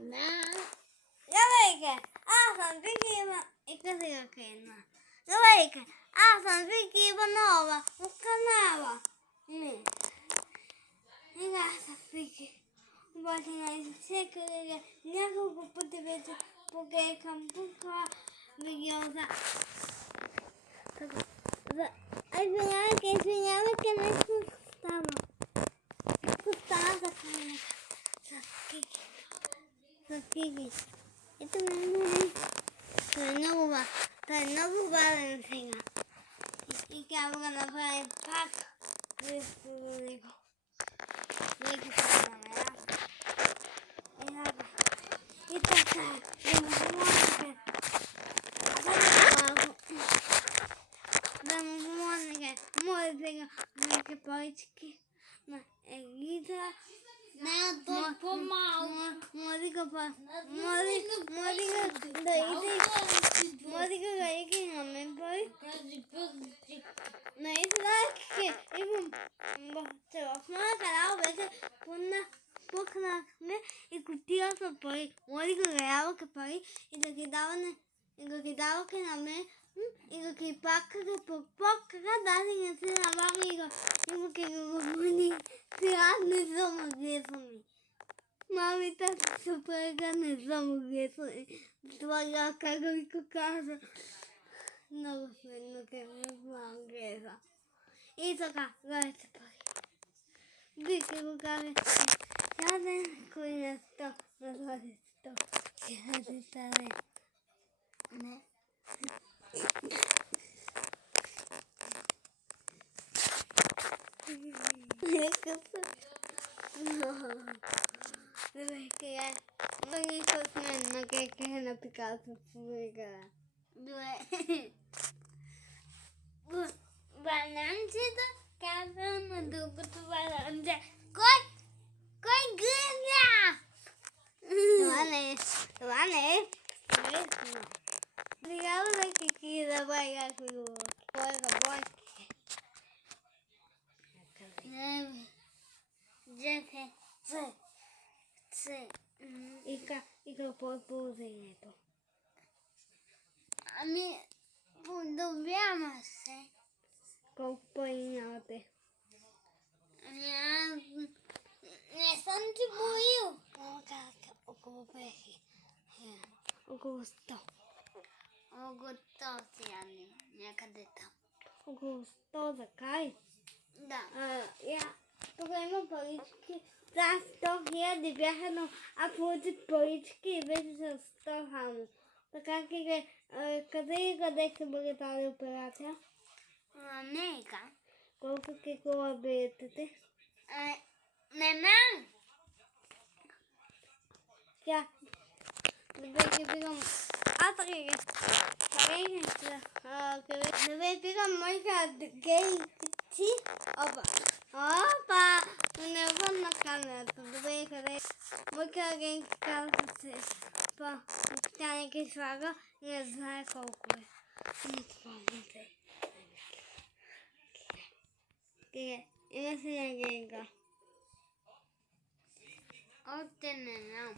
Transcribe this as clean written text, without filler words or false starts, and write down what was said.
Здравейте, аз съм Вики и къде крена. Здравейте, аз съм Вики Иванова от канала. Не. Сега съм Вики. Обаче най-всекъде няколко пъти вече погледам тук видеота. Извинявайте, нещо става. Какво става за камера? С Кики. Ето ме. Това е много важен сега. И трябва да направим пак вместо него. Нека се намеря. И така, да му помогнете. Да му помогнете. Моля сега, нека парички на Елиза. Не, то е по-малко. Модика да иде на мен пари. Наистина, имам в моя канал вече пукнахме и кутия с пари. Модика да яваха пари и да ги даваха на мен и да ги пакаха по покара, даже не се набаха и го мани. Сега не съм оглесани. Мамите се прега не съм оглесани. Това как да ви го кажа. Много смешно, че не съм оглеса. И така, гледайте пари. Вики го каже, яден кой на 100, на 100, 1000 не. Нека се. Добре, много късно кека е на Пикасо в Вегара. Добре. Бананчето казва на другото бананче. Кой гледа? Това не е. Сега да Кики да бая как го работи. И какво е положението? Ами, подобрява се. Колко пари нямате? Не съм ти боил. Около 5000. Около 100. Около 100 сега някъде там. Около 100 за кай? Да. Тук има парички. За 100 000 бяха, но аз получих парички и вече са 100 хамо. Така къде ще бъде тази операция? Америка. Колко кекова биетете? Не знам. Тя. Добре, ще пикам. Аз така. Добре, пикам моята гейти. Опа! Не върна камерата. Добре, къде? Моята гейти казва се. Тя не ги слага. Не знае колко е. Не спомняте. Има си на гейка. Още не знам.